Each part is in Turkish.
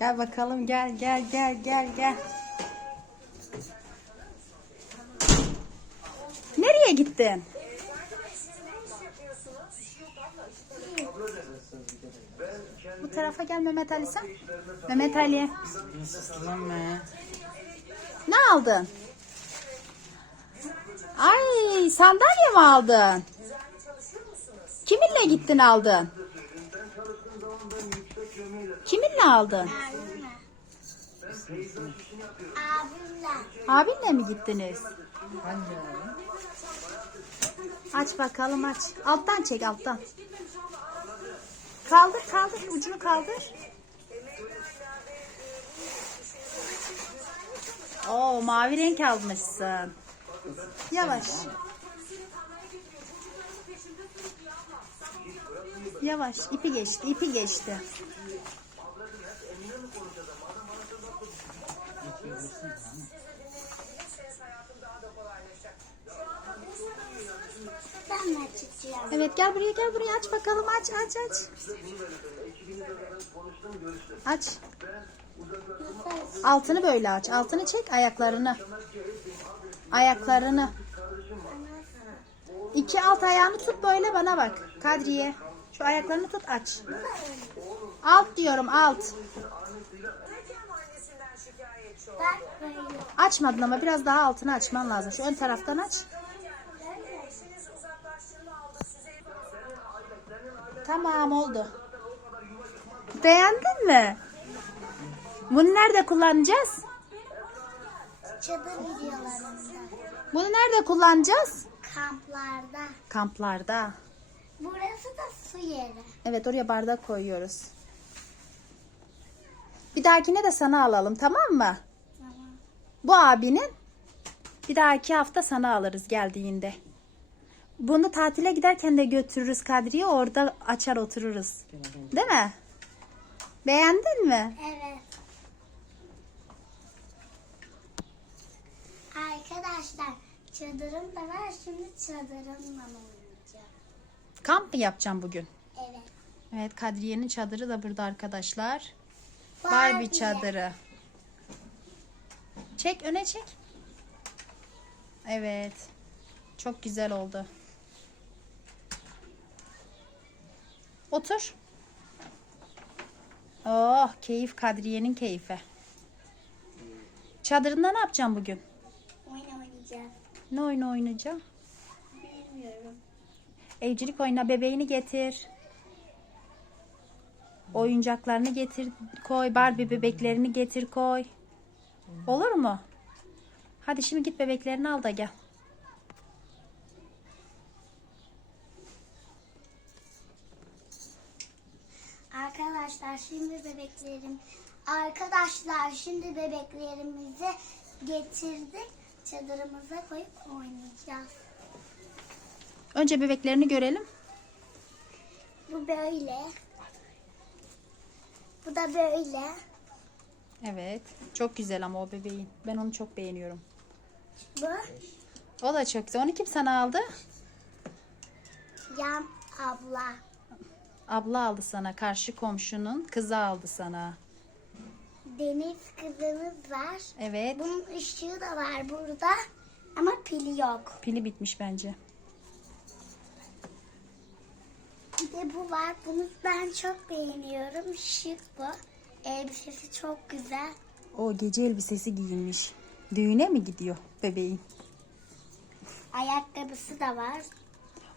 Gel bakalım gel gel gel gel gel. Nereye gittin? Bu tarafa gel Mehmet Ali sen. Mehmet Ali. Ne aldın? Ay sandalye mi aldın? Kiminle gittin aldın? Kiminle aldın? Abimle. Abinle mi gittiniz? Hangi? Aç bakalım aç. Alttan çek alttan. Kaldır kaldır ucunu kaldır. Oo mavi renk almışsın. Yavaş. Yavaş ipi geçti ipi geçti. Evet gel buraya gel buraya aç bakalım aç aç aç. Aç. Altını böyle aç. Altını çek ayaklarını. Ayaklarını. İki alt ayağını tut böyle bana bak. Kadriye. Şu ayaklarını tut aç. Alt diyorum alt. Açmadın ama biraz daha altını açman lazım. Şu ön taraftan aç. Tamam oldu. Beğendin mi? Bunu nerede kullanacağız? Çadır videolarında. Bunu nerede kullanacağız? Kamplarda. Kamplarda. Burası da su yeri. Evet oraya bardak koyuyoruz. Bir dahakine de sana alalım tamam mı? Tamam. Bu abinin bir dahaki hafta sana alırız geldiğinde. Bunu tatile giderken de götürürüz Kadriye orada açar otururuz. Değil mi? Beğendin mi? Evet. Arkadaşlar çadırım da var. Şimdi çadırımla oynayacağım. Kamp mı yapacağım bugün? Evet. Evet Kadriye'nin çadırı da burada arkadaşlar. Barbie. Barbie çadırı. Çek öne çek. Evet. Çok güzel oldu. Otur. Oh keyif Kadriye'nin keyfi. Çadırında ne yapacağım bugün? Oyun oynayacağım. Ne oyun oynayacağım? Bilmiyorum. Evcilik oyna bebeğini getir. Oyuncaklarını getir koy. Barbie bebeklerini getir koy. Olur mu? Hadi şimdi git bebeklerini al da gel. Arkadaşlar şimdi bebeklerim Arkadaşlar şimdi bebeklerimizi getirdik. Çadırımıza koyup oynayacağız. Önce bebeklerini görelim. Bu böyle. Bu da böyle. Evet. Çok güzel ama o bebeğin. Ben onu çok beğeniyorum. Bu O da çok güzel. Onu kim sana aldı? yan abla. Abla aldı sana. Karşı komşunun kızı aldı sana. Deniz kızımız var. Evet. Bunun ışığı da var burada. Ama pili yok. Pili bitmiş bence. Bir de bu var. Bunu ben çok beğeniyorum. Şık bu. Elbisesi çok güzel. O gece elbisesi giyinmiş. Düğüne mi gidiyor bebeğin? Ayakkabısı da var.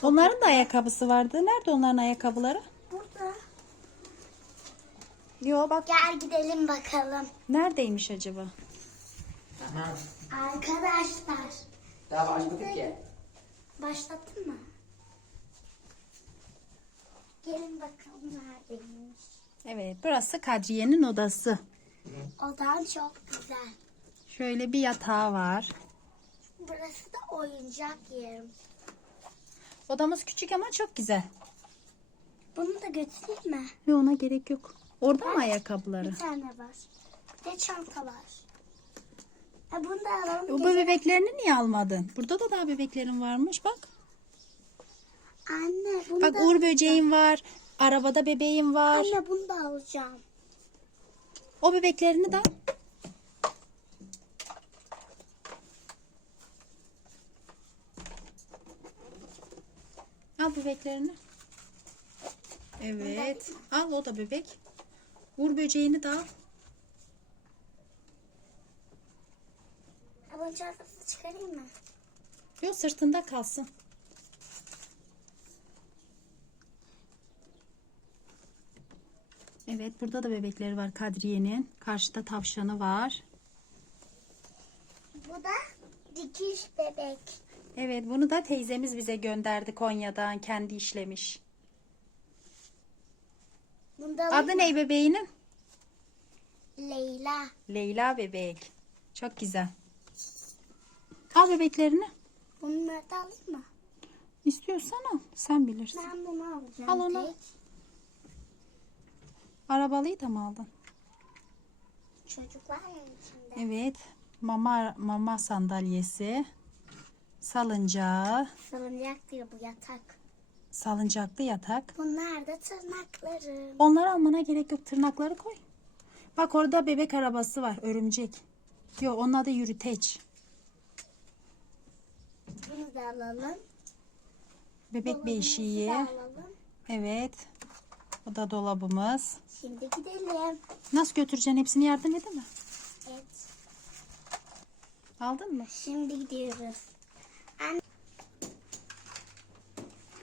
Onların da ayakkabısı vardı. Nerede onların ayakkabıları? Yo bak. Gel gidelim bakalım. Neredeymiş acaba? Tamam. Arkadaşlar. Daha başladık ya. Başlattın mı? Gelin bakalım neredeymiş. Evet burası Kadriye'nin odası. Odan çok güzel. Şöyle bir yatağı var. Burası da oyuncak yerim. Odamız küçük ama çok güzel. Bunu da götüreyim mi? Ve ona gerek yok. Orada mı ayakkabıları? Bir tane var. Bir de çanta var. Ha, bunu da alalım. O Gece- bebeklerini niye almadın? Burada da daha bebeklerin varmış bak. Anne bunu Bak da uğur böceğin var. Arabada bebeğin var. Anne bunu da alacağım. O bebeklerini de. Al bebeklerini. Evet. Al o da bebek. Uğur böceğini de al. Ha, Bunun çantasını çıkarayım mı? Yok sırtında kalsın. Evet burada da bebekleri var Kadriye'nin. Karşıda tavşanı var. Bu da dikiş bebek. Evet bunu da teyzemiz bize gönderdi Konya'dan. Kendi işlemiş. Bunda Adı ne bebeğinin? Leyla. Leyla bebek. Çok güzel. Al bebeklerini. Bunları da alayım mı? İstiyorsan al. Sen bilirsin. Ben bunu alacağım. Al onu. tek. Arabalıyı da mı aldın? Çocuk var ya içinde. Evet. Mama mama sandalyesi. Salıncağı. Salıncak diyor bu yatak. Salıncaklı yatak. Bunlar da tırnaklarım. Onları almana gerek yok. Tırnakları koy. Bak orada bebek arabası var. Örümcek. Yok onun adı yürüteç. Bunu da alalım. Bebek Dolabımızı beşiği. da alalım. Evet. Bu da dolabımız. Şimdi gidelim. Nasıl götüreceksin? Hepsini yardım edin mi? Evet. Aldın mı? Şimdi gidiyoruz. Anne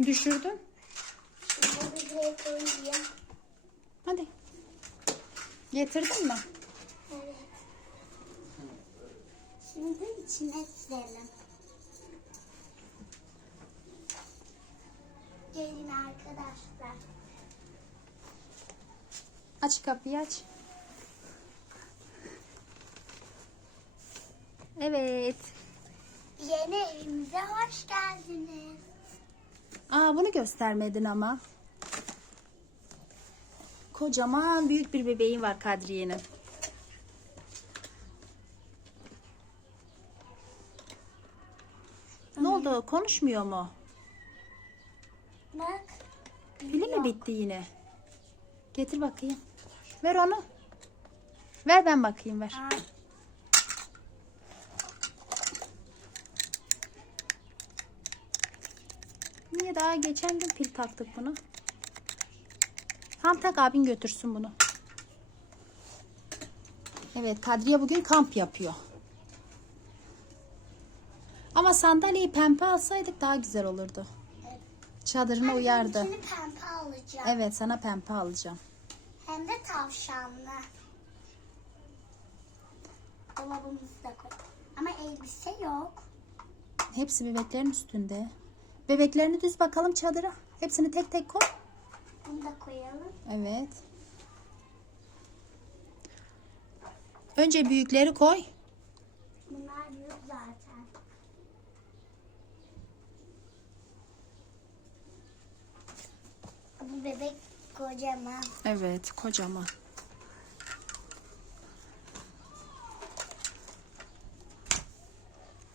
Düşürdün. Hadi. Getirdin mi? Evet. Şimdi içine dizelim. Gelin arkadaşlar. Aç kapıyı aç. Evet. Yeni evimize hoş geldiniz. Aa bunu göstermedin ama. Kocaman büyük bir bebeği var Kadriye'nin. Ne oldu? Konuşmuyor mu? Bak. Pili mi bitti yine? Getir bakayım. Ver onu. Ver ben bakayım ver. Aa, daha geçen gün pil taktık bunu? Tamam tak abin götürsün bunu. Evet Kadriye bugün kamp yapıyor. Ama sandalyeyi pembe alsaydık daha güzel olurdu. Evet. Çadırına uyardı. Şimdi pembe alacağım. Evet sana pembe alacağım. Hem de tavşanlı. Dolabımızı da koy. Ama elbise yok. Hepsi bebeklerin üstünde. Bebeklerini düz bakalım çadıra. Hepsini tek tek koy. Bunu da koyalım. Evet. Önce büyükleri koy. Bunlar büyük zaten. Bu bebek kocaman. Evet kocaman.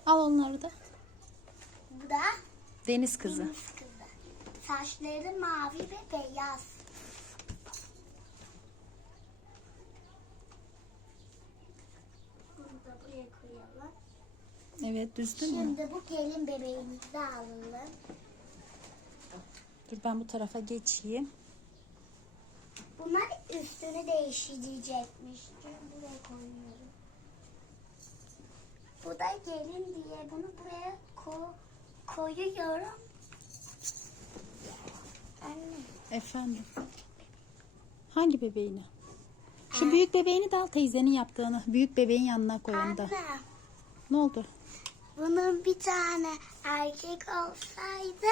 Al onları da. Bu da Deniz kızı. deniz kızı. Saçları mavi ve beyaz. Bunu da buraya koyalım. Evet düzdün mü? Şimdi bu gelin bebeğimizi de alalım. Dur ben bu tarafa geçeyim. Bunlar üstünü değiştirecekmiş. Buraya koyuyorum. Bu da gelin diye bunu buraya ko koyuyorum. Anne. Efendim. Hangi bebeğini? Şu büyük bebeğini de al teyzenin yaptığını. Büyük bebeğin yanına koy onu da. Anne. Ne oldu? Bunun bir tane erkek olsaydı.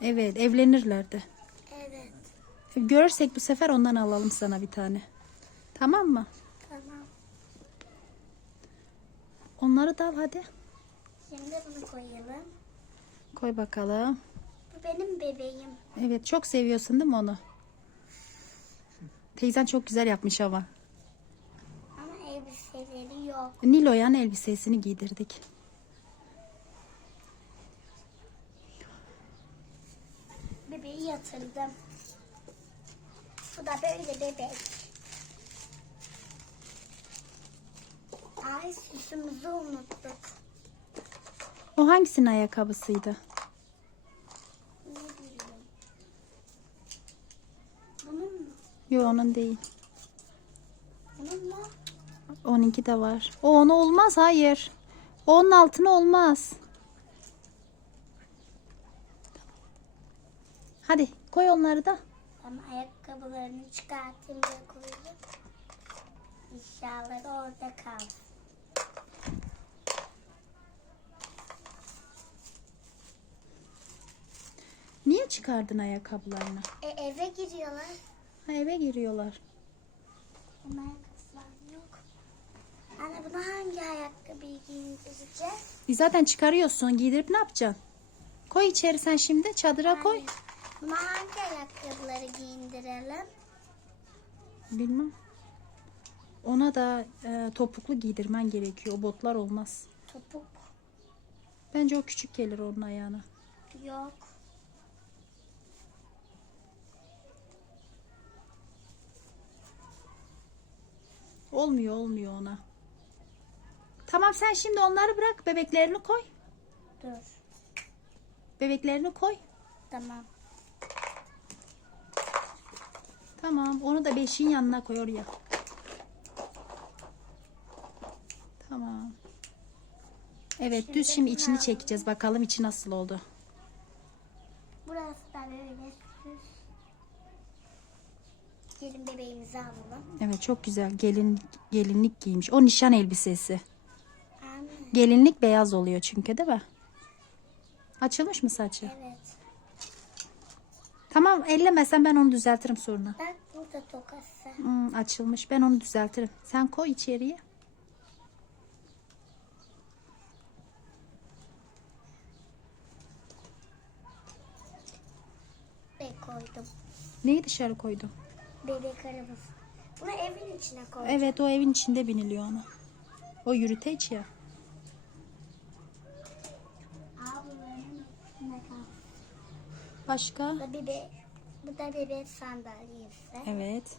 Evet evlenirlerdi. Evet. Görürsek bu sefer ondan alalım sana bir tane. Tamam mı? Tamam. Onları da al hadi. Şimdi bunu koyalım. Koy bakalım. Bu benim bebeğim. Evet çok seviyorsun değil mi onu? Teyzen çok güzel yapmış ama. Ama elbiseleri yok. Nilo'yan elbisesini giydirdik. Bebeği yatırdım. Bu da böyle bebek. Ay süsümüzü unuttuk. O hangisinin ayakkabısıydı? Yok onun değil. Bunun mu? Onunki de var. O ona olmaz hayır. O Onun altına olmaz. Hadi koy onları da. Ama ayakkabılarını çıkartayım diye koydum. Eşyaları orada kaldı. Niye çıkardın ayakkabılarını? E, eve giriyorlar. Ha, eve giriyorlar. Ama ayakkabılar yok. Anne buna hangi ayakkabıyı giydireceğiz? E zaten çıkarıyorsun. Giydirip ne yapacaksın? Koy içeri sen şimdi. Çadıra koy. Buna hangi ayakkabıları giydirelim? Bilmem. Ona da e, topuklu giydirmen gerekiyor. O botlar olmaz. Topuk Bence o küçük gelir onun ayağına. yok. Olmuyor olmuyor ona. Tamam sen şimdi onları bırak. Bebeklerini koy. Dur. Bebeklerini koy. Tamam. Tamam. Onu da beşiğin yanına koy oraya. Tamam. Evet düz şimdi içini çekeceğiz. Bakalım içi nasıl oldu. Burası da böyle süs. Gelin bebeğimizi alalım. Evet çok güzel. Gelin gelinlik giymiş. O nişan elbisesi. Anne. Gelinlik beyaz oluyor çünkü değil mi? Açılmış mı saçı? Evet. Tamam ellemesen ben onu düzeltirim sonra. Bak burada tokası. Hmm, açılmış. Ben onu düzeltirim. Sen koy içeriye. Ve koydum. Neyi dışarı koydun? Bebek arabası. Bunu evin içine koydum. Evet o evin içinde biniliyor ona. O yürüteç ya. Başka? Bu da bebe, bu da bebek sandalyesi. Evet.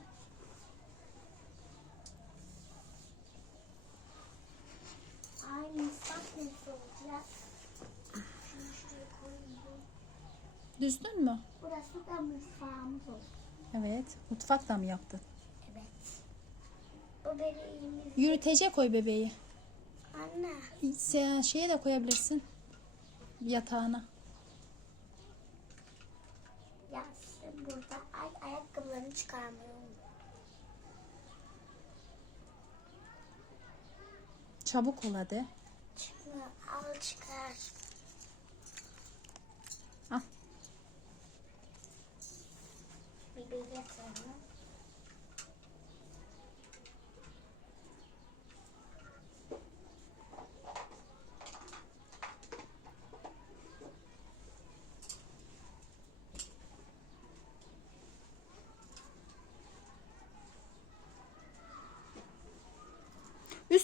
Düzdün mü? Burası da mutfağımız olsun. Evet. Mutfakta mı yaptın? Evet. Bu bebeğimiz. Yürütece koy bebeği. Anne. Se- Şeye de koyabilirsin. Yatağına. Yatsın burada. Ay ayakkabılarını çıkarmayı unuttum. Çabuk ol hadi. Şunu al çıkar. Al. Bebeği yatıralım.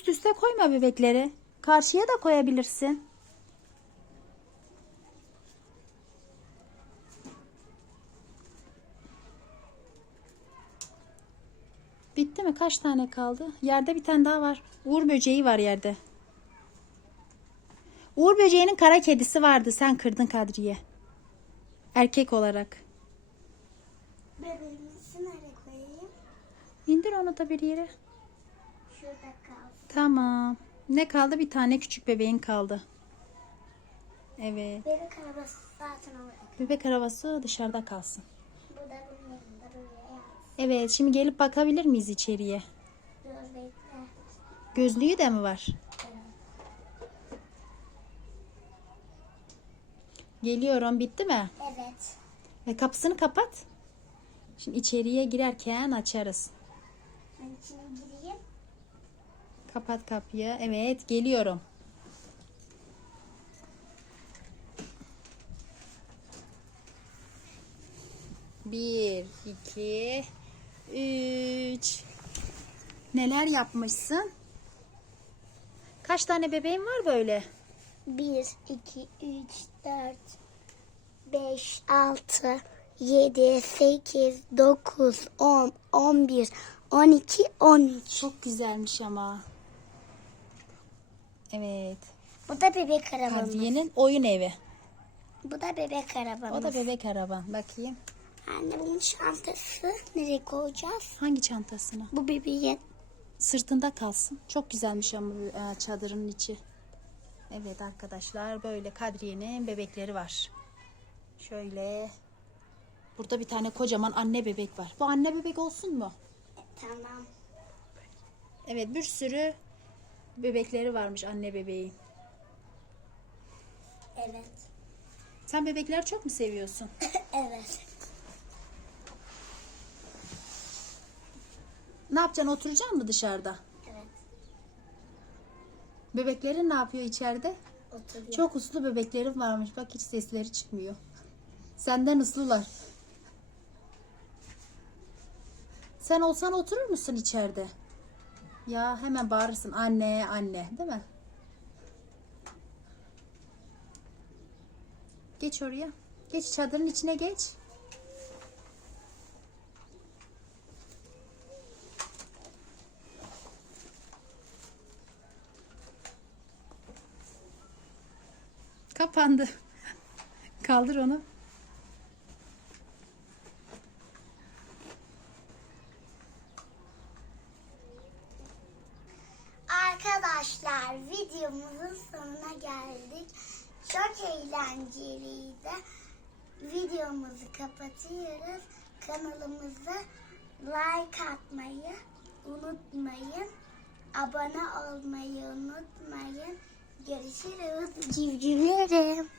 Üst üste koyma bebekleri. Karşıya da koyabilirsin. Bitti mi? Kaç tane kaldı? Yerde bir tane daha var. Uğur böceği var yerde. Uğur böceğinin kara kedisi vardı. Sen kırdın Kadriye. Erkek olarak. Bebeğimizi nereye koyayım? İndir onu da bir yere. Şurada. Tamam. Ne kaldı? Bir tane küçük bebeğin kaldı. Evet. Bebek arabası zaten orada. Bebek arabası dışarıda kalsın. Bu da bunun yanında böyle yansın. Evet, şimdi gelip bakabilir miyiz içeriye? Bekle. Gözlüğü de mi var? Geliyorum. Bitti mi? Evet. E, kapısını kapat. Şimdi içeriye girerken açarız. Ben içine gireyim. Kapat kapıyı. Evet, geliyorum. Bir, iki, üç. Neler yapmışsın? Kaç tane bebeğin var böyle? 1, 2, 3, 4, 5, 6, 7, 8, 9, 10, 11, 12, 13. Çok güzelmiş ama. Evet. Bu da bebek arabamız. Kadriye'nin oyun evi. Bu da bebek arabamız. O da bebek araban. Bakayım. Anne bunun çantası nereye koyacağız? Hangi çantasını? Bu bebeğin. Sırtında kalsın. Çok güzelmiş ama e, çadırın içi. Evet arkadaşlar böyle Kadriye'nin bebekleri var. Şöyle. Burada bir tane kocaman anne bebek var. Bu anne bebek olsun mu? Tamam. Evet bir sürü bebekleri varmış anne bebeği. Evet. Sen bebekleri çok mu seviyorsun? evet. Ne yapacaksın oturacaksın mı dışarıda? Evet. Bebeklerin ne yapıyor içeride? Oturuyor. Çok uslu bebeklerim varmış. Bak hiç sesleri çıkmıyor. Senden uslular. Sen olsan oturur musun içeride? Ya hemen bağırırsın anne anne değil mi? Geç oraya. Geç çadırın içine geç. Kapandı. Kaldır onu. Videomuzu kapatıyoruz. Kanalımıza like atmayı unutmayın. Abone olmayı unutmayın. Görüşürüz. Civcivlerim.